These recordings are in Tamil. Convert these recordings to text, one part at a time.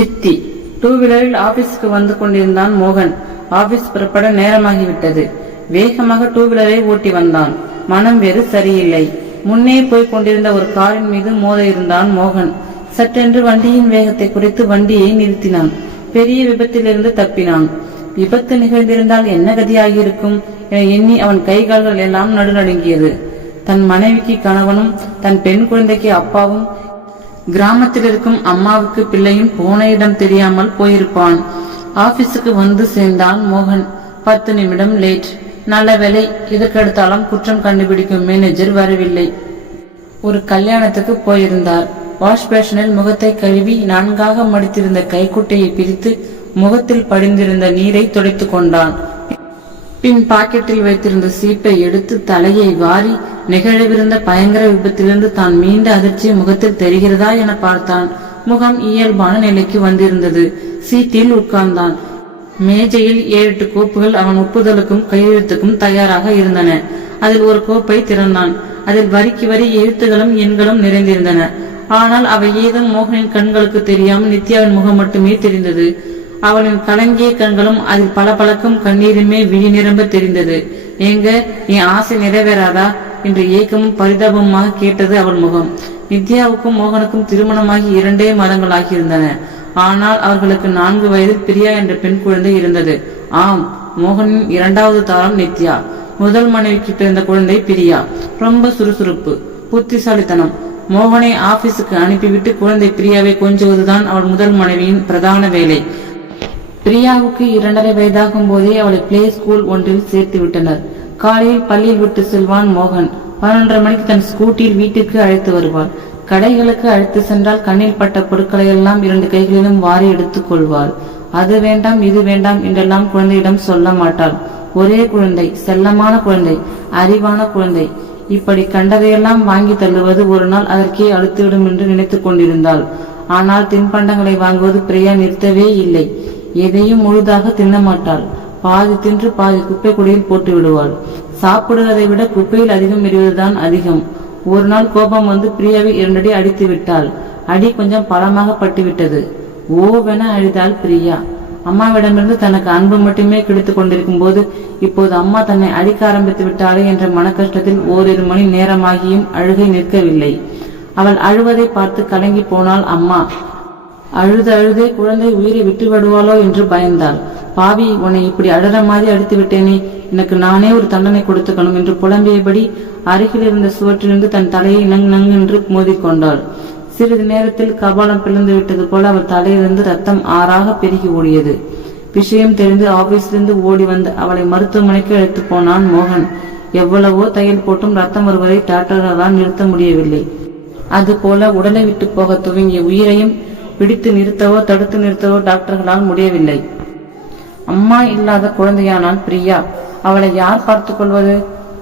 சித்தி. டூ வீலரில் ஆபீஸுக்கு வந்து கொண்டிருந்தான் மோகன். ஆபீஸ் புறப்பட நேரமாகிவிட்டது. வேகமாக டூ வீலரை ஓட்டி வந்தான். மனம் வேறு சரியில்லை. முன்னே போய் கொண்டிருந்த ஒரு காரின் மீது மோத இருந்தான் மோகன். சட்டென்று வண்டியின் வேகத்தை குறைத்து வண்டியை நிறுத்தினான். பெரிய விபத்திலிருந்து தப்பினான். விபத்து நிகழ்ந்திருந்தால் என்ன கதியாகியிருக்கும் என எண்ணி அவன் கை கால்கள் எல்லாம் நடுநடுங்கியது. தன் மனைவிக்கு கணவனும் தன் பெண் குழந்தைக்கு அப்பாவும் கிராமத்தில் இருக்கும் அம்மாவுக்கு பிள்ளையும் போன இடம் தெரியாமல் போயிருப்பான். ஆபீஸுக்கு வந்து சேர்ந்தான் மோகன். பத்து நிமிடம் லேட். நல்ல வேலை இதற்கெடுத்தாலும் குற்றம் கண்டுபிடிக்கும் மேனேஜர் வரவில்லை. ஒரு கல்யாணத்துக்கு போயிருந்தார். வாஷ் பேஷனில் முகத்தை கழுவி நான்காக மடித்திருந்த கைக்குட்டையை பிரித்து முகத்தில் படிந்திருந்த நீரை துடைத்துக் கொண்டான். பின் பாக்கெட்டில் வைத்திருந்த சீப்பை எடுத்து தலையை வாரி நிகழவிருந்த பயங்கர விபத்திலிருந்து தான் மீண்ட அதிர்ச்சி முகத்தில் தெரிகிறதா என பார்த்தான். முகம் இயல்பான நிலைக்கு வந்திருந்தது. சீட்டில் உட்கார்ந்தான். மேஜையில் ஏழு எட்டு கோப்புகள் அவன் ஒப்புதலுக்கும் கையெழுத்துக்கும் தயாராக இருந்தன. அதில் ஒரு கோப்பை திறந்தான். அதில் வரிக்கு வரி எழுத்துகளும் எண்களும் நிறைந்திருந்தன. ஆனால் அவை ஏதும் மோகனின் கண்களுக்கு தெரியாமல் நித்யாவின் முகம் மட்டுமே தெரிந்தது. அவளின் கலங்கிய கண்களும் அதில் பளபளக்கும் கண்ணீருமே விழி நிரம்ப தெரிந்தது. எங்க என் ஆசை நிறைவேறாதா? என்று ஏக்கமும் பரிதாபமாக கேட்டது அவள் முகம். நித்யாவுக்கும் மோகனுக்கும் திருமணமாகி இரண்டே மாதங்கள் ஆகியிருந்தன. ஆனால் அவர்களுக்கு நான்கு வயதில் பிரியா என்ற பெண் குழந்தை இருந்தது. ஆம் மோகனின் இரண்டாவது தாரம் நித்யா. முதல் மனைவிக்கு பிறந்த குழந்தை பிரியா. ரொம்ப சுறுசுறுப்பு புத்திசாலித்தனம். மோகனை ஆபீஸுக்கு அனுப்பிவிட்டு குழந்தை பிரியாவை கொஞ்சுவதுதான் அவள் முதல் மனைவியின் பிரதான வேலை. பிரியாவுக்கு இரண்டரை வயதாகும் போதே அவளை பிளே ஸ்கூல் ஒன்றில் சேர்த்து விட்டனர். காலையில் பள்ளியில் விட்டு செல்வான் மோகன். பதினொன்றரை மணிக்கு தன் ஸ்கூட்டியில் வீட்டிற்கு அழைத்து வருவாள். கடைகளுக்கு அழைத்து சென்றால் கண்ணில் பட்ட பொருட்களை எல்லாம் இரண்டு கைகளிலும் வாரி எடுத்துக் கொள்வாள். அது வேண்டாம் இது வேண்டாம் என்றெல்லாம் குழந்தையிடம் சொல்ல மாட்டாள். ஒரே குழந்தை செல்லமான குழந்தை அறிவான குழந்தை. இப்படி கண்டதையெல்லாம் வாங்கி தள்ளுவது ஒரு நாள் அதற்கே அழுத்துவிடும் என்று நினைத்துக் கொண்டிருந்தாள். ஆனால் தின்பண்டங்களை வாங்குவது பிரியா நிறுத்தவே இல்லை. எதையும் முழுதாக தின்ன மாட்டாள் பாதி தின்று பாதி குப்பை குடியில் போட்டு விடுவாள். சாப்பிடுவதை விட குப்பையில் அதிகம் எறிவதுதான் அதிகம். ஒரு நாள் கோபம் வந்து பிரியாவை இரண்டடி அடித்து விட்டாள். அடி கொஞ்சம் பலமாக பட்டுவிட்டது. ஓவென அழுதாள் பிரியா. அம்மாவிடமிருந்து தனக்கு அன்பு மட்டுமே கிடைத்துக் கொண்டிருக்கும் போது இப்போது அம்மா தன்னை அடிக்க ஆரம்பித்து விட்டாளே என்ற மனக்கஷ்டத்தில் ஓரிரு மணி நேரமாகியும் அழுகை நிற்கவில்லை. அவள் அழுவதை பார்த்து கலங்கி போனாள் அம்மா. அழுது அழுதே குழந்தை உயிரை விட்டு விடுவாளோ என்று பயந்தாள். பாவி உன்னை இப்படி அழற மாதிரி அடித்து விட்டேனே. எனக்கு நானே ஒரு தண்டனை கொடுத்துக்கணும் என்று புலம்பியபடி அருகில் இருந்த சுவற்றிலிருந்து தன் தலையை நங் நங் என்று மோதிக்கொண்டாள் சிறிது நேரத்தில் கபாலம் பிளந்து விட்டது போல அவள் தலையிலிருந்து ரத்தம் ஆறாக பெருகி ஓடியது. விஷயம் தெரிந்து ஆபீஸிலிருந்து ஓடி வந்து அவளை மருத்துவமனைக்கு அழைத்து போனான் மோகன். எவ்வளவோ தையல் போட்டும் ரத்தம் வருவதை டாக்டர்களால் நிறுத்த முடியவில்லை. அதுபோல உடலை விட்டு போக துவங்கிய உயிரையும் பிடித்து நிறுத்தவோ தடுத்து நிறுத்தவோ டாக்டர்களால் முடியவில்லை. அம்மா இல்லாத குழந்தையானால் பிரியா அவளை யார் பார்த்து கொள்வது?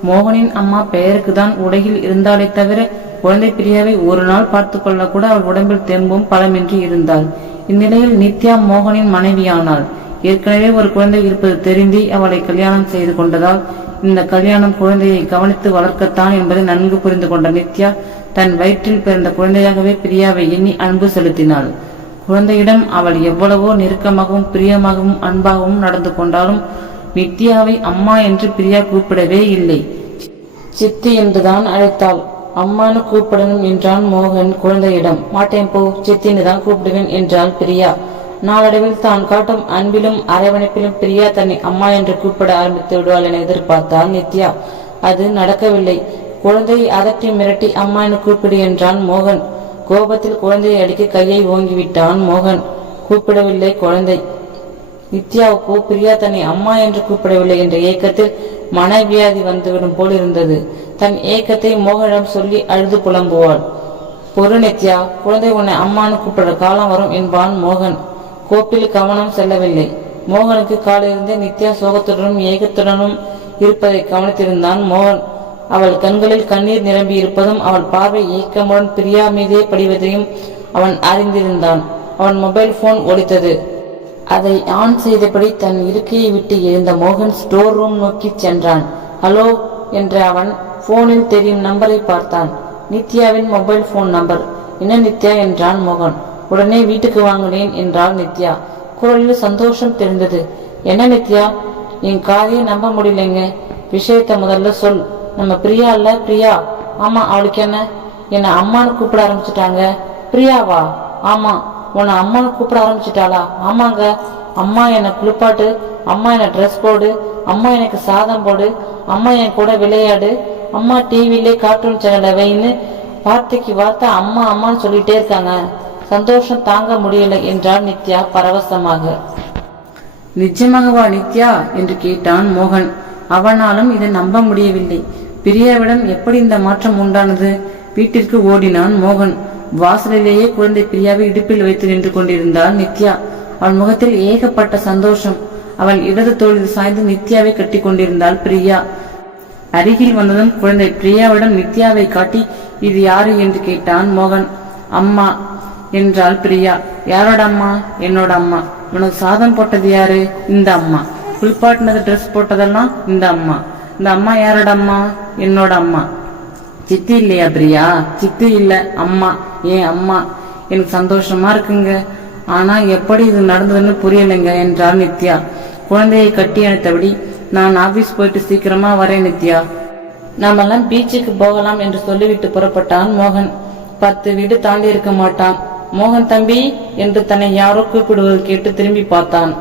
மோகனின் அம்மா பெயருக்கு தான் உலகில் இருந்தாலே தவிர குழந்தை பிரியாவை ஒரு நாள் பார்த்து கொள்ள கூட அவள் உடம்பில் தெம்பும் பலமின்றி இருந்தாள். இந்நிலையில் நித்யா மோகனின் மனைவியானாள். ஏற்கனவே ஒரு குழந்தை இருப்பது தெரிந்தே அவளை கல்யாணம் செய்து கொண்டதால் இந்த கல்யாணம் குழந்தையை கவனித்து வளர்க்கத்தான் என்பதை நன்கு புரிந்து கொண்ட நித்யா தன் வயிற்றில் பிறந்த குழந்தையாகவே பிரியாவை எண்ணி அன்பு செலுத்தினாள். குழந்தையிடம் அவள் எவ்வளவோ நெருக்கமாகவும் பிரியமாகவும் அன்பாகவும் நடந்து கொண்டாலும் நித்யாவை அம்மா என்று பிரியா கூப்பிடவே இல்லை. சித்தி என்றுதான் அழைத்தாள். அம்மானு கூப்பிடணும் என்றான் மோகன் குழந்தையிடம். மாட்டேன் போ சித்தின்னு தான் கூப்பிடுவேன் என்றாள் பிரியா. நாளடைவில் தான் காட்டும் அன்பிலும் அரவணைப்பிலும் பிரியா தன்னை அம்மா என்று கூப்பிட ஆரம்பித்து விடுவாள் என எதிர்பார்த்தாள் நித்யா. அது நடக்கவில்லை. குழந்தையை அதட்டி மிரட்டி அம்மா என்று கூப்பிடு என்றான் மோகன். கோபத்தில் குழந்தையை அடிக்க கையை ஓங்கிவிட்டான் மோகன். கூப்பிடவில்லை குழந்தை. நித்யாவுக்கோ பிரியா தன்னை அம்மா என்று கூப்பிடவில்லை என்ற ஏக்கத்தில் மனவியாதி வந்துவிடும் போல் இருந்தது. தன் ஏக்கத்தை மோகனிடம் சொல்லி அழுது புலம்புவாள். பொறு நித்யா குழந்தை உன்னை அம்மானு கூப்பிடுற காலம் வரும் என்பான் மோகன். கோப்பில் கவனம் செல்லவில்லை. மோகனுக்கு காலிலிருந்தே நித்யா சோகத்துடனும் ஏகத்துடனும் இருப்பதை கவனித்திருந்தான் மோகன். அவள் கண்களில் கண்ணீர் நிரம்பி இருப்பதும் அவள் பார்வை ஏக்கமுடன் பிரியா மீதே படிவதையும் அவன் அறிந்திருந்தான். அவன் மொபைல் போன் ஒலித்தது. அதை ஆன் செய்தபடி தன் இருக்கையை விட்டு எழுந்த மோகன் ஸ்டோர் ரூம் நோக்கி சென்றான். ஹலோ என்ற அவன் போனில் தெரியும் நம்பரை பார்த்தான். நித்யாவின் மொபைல் போன் நம்பர். என்ன நித்யா? என்றான் மோகன். உடனே வீட்டுக்கு வாங்கினேன் என்றாள் நித்யா. குரலில் சந்தோஷம் தெரிந்தது. என்ன நித்யா? என் காதையை நம்ப முடியலைங்க. விஷயத்தை முதல்ல சொல். நம்ம பிரியா இல்ல? பிரியா. ஆமா அவளுக்கு என்ன? என்னை அம்மான்னு கூப்பிட ஆரம்பிச்சிட்டாங்க. பிரியாவா ஆமா உன்னை அம்மான்னு கூப்பிட ஆரம்பிச்சிட்டாளா? ஆமாங்க. அம்மா என்னை குளிப்பாட்டு அம்மா என்னை ட்ரெஸ் போடு அம்மா எனக்கு சாதம் போடு அம்மா என் கூட விளையாடு அம்மா டிவிலே கார்ட்டூன் சேனலை வைன்னு வார்த்தைக்கு வார்த்தை அம்மா அம்மான்னு சொல்லிட்டே இருக்காங்க. சந்தோஷம் தாங்க முடியல என்றாள் நித்யா பரவசமாக. நிஜமாகவா நித்யா? என்று கேட்டான் மோகன். அவனாலும் இதை நம்ப முடியவில்லை. பிரியாவிடம் எப்படி இந்த மாற்றம் உண்டானது? வீட்டிற்கு ஓடினான் மோகன். வாசலிலேயே குழந்தை பிரியாவை இடுப்பில் வைத்து நின்று கொண்டிருந்தாள் நித்யா. அவள் முகத்தில் ஏகப்பட்ட சந்தோஷம். அவள் இடது தோளில் சாய்ந்து நித்யாவை கட்டி கொண்டிருந்தாள் பிரியா. அருகில் வந்ததும் குழந்தை பிரியாவிடம் நித்யாவை காட்டி இது யாரு? என்று கேட்டான் மோகன். அம்மா என்றாள் பிரியா. யாரோட அம்மா? என்னோட அம்மா. உனக்கு சாதம் போட்டது யாரு? இந்த அம்மா. குளிப்பாட்டினது ட்ரெஸ் போட்டதெல்லாம் இந்த அம்மா. இந்த அம்மா யாரோட அம்மா? என்னோட அம்மா. சித்தி இல்லையா பிரியா? சித்தி இல்லை அம்மா. ஏன் அம்மா? எனக்கு சந்தோஷமா இருக்குங்க. ஆனா எப்படி இது நடந்ததுன்னு புரியலைங்க என்றார் நித்யா. குழந்தையை கட்டி அணைத்தபடி நான் ஆபீஸ் போயிட்டு சீக்கிரமா வரேன் நித்யா. நாமெல்லாம் பீச்சுக்கு போகலாம் என்று சொல்லிவிட்டு புறப்பட்டான் மோகன். பத்து வீடு தாண்டி இருக்க மாட்டான். மோகன் தம்பி! என்று தன்னை யாரோ கூப்பிடுவது கேட்டு திரும்பி பார்த்தான்.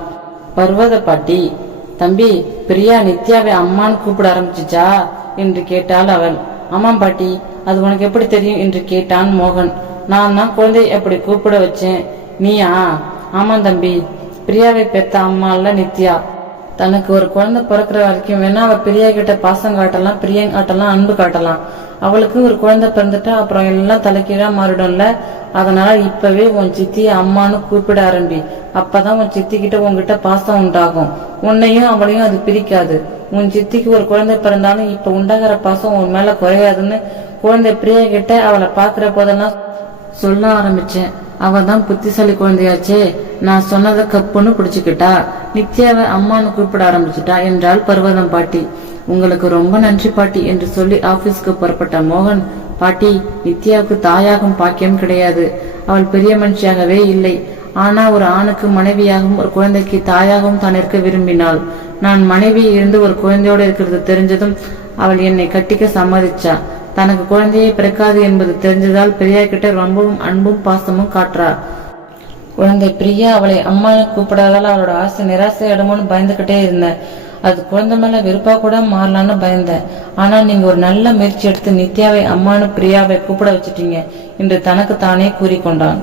பர்வத பாட்டி! தம்பி பிரியா நித்யாவை அம்மான்னு கூப்பிட ஆரம்பிச்சிச்சா? என்று கேட்டாள் அவள். ஆமாம் பாட்டி அது உனக்கு எப்படி தெரியும்? என்று கேட்டான் மோகன். நான் தான் குழந்தையை அப்படி கூப்பிட வச்சேன். நீயா? ஆமாம் தம்பி பிரியாவை பெத்த அம்மால நித்யா. தனக்கு ஒரு குழந்தை பிறக்கிற வரைக்கும் வேணா அவள் பிரியா கிட்ட பாசம் காட்டலாம் பிரியம் காட்டலாம் அன்பு காட்டலாம். அவளுக்கு ஒரு குழந்தை பிறந்துட்டா அப்புறம் எல்லாம் தலைக்கீழா மாறிடும்ல. அதனால இப்பவே உன் சித்தியை அம்மான்னு கூப்பிட ஆரம்பி. அப்பதான் உன் சித்தி கிட்ட உன்கிட்ட பாசம் உண்டாகும். உன்னையும் அவளையும் அது பிரிக்காது. உன் சித்திக்கு ஒரு குழந்தை பிறந்தாலும் இப்ப உண்டாகிற பாசம் உன் மேல குறையாதுன்னு குழந்தை பிரியா கிட்ட அவளை பாக்குற போதெல்லாம் சொல்ல ஆரம்பிச்சேன். அவ தான் புத்திசாலி குழந்தையாச்சே. நான் சொன்னதை கப்புன்னு பிடிச்சுக்கிட்டா. நித்யாவை அம்மான்னு கூப்பிட ஆரம்பிச்சிட்டா என்றாள் பர்வதம் பாட்டி. உங்களுக்கு ரொம்ப நன்றி பாட்டி என்று சொல்லி ஆபீஸ்க்கு புறப்பட்ட மோகன் பாட்டி நித்யாவுக்கு தாயாகும் பாக்கியம் கிடையாது. அவள் பெரிய மனுஷியாகவே இல்லை. ஆனா ஒரு ஆணுக்கு மனைவியாகவும் ஒரு குழந்தைக்கு தாயாகவும் தான் இருக்க விரும்பினாள். நான் மனைவி இருந்து ஒரு குழந்தையோட இருக்கிறது தெரிஞ்சதும் அவள் என்னை கட்டிக்க சம்மதிச்சா. தனக்கு குழந்தையே பிறக்காது என்பது தெரிஞ்சதால் பிரியா கிட்ட ரொம்பவும் அன்பும் பாசமும் காட்டுறா. குழந்தை பிரியா அவளை அம்மான்னு கூப்பிடாதால் அவளோட ஆசை நிராசை இடமோன்னு பயந்துகிட்டே இருந்தேன். அது குழந்தை மேல வெறுப்பா கூட மாறலான்னு பயந்தேன். ஆனா நீங்க ஒரு நல்ல முயற்சி எடுத்து நித்யாவை அம்மானு பிரியாவை கூப்பிட வச்சிட்டீங்க என்று தனக்கு தானே கூறிக்கொண்டான்.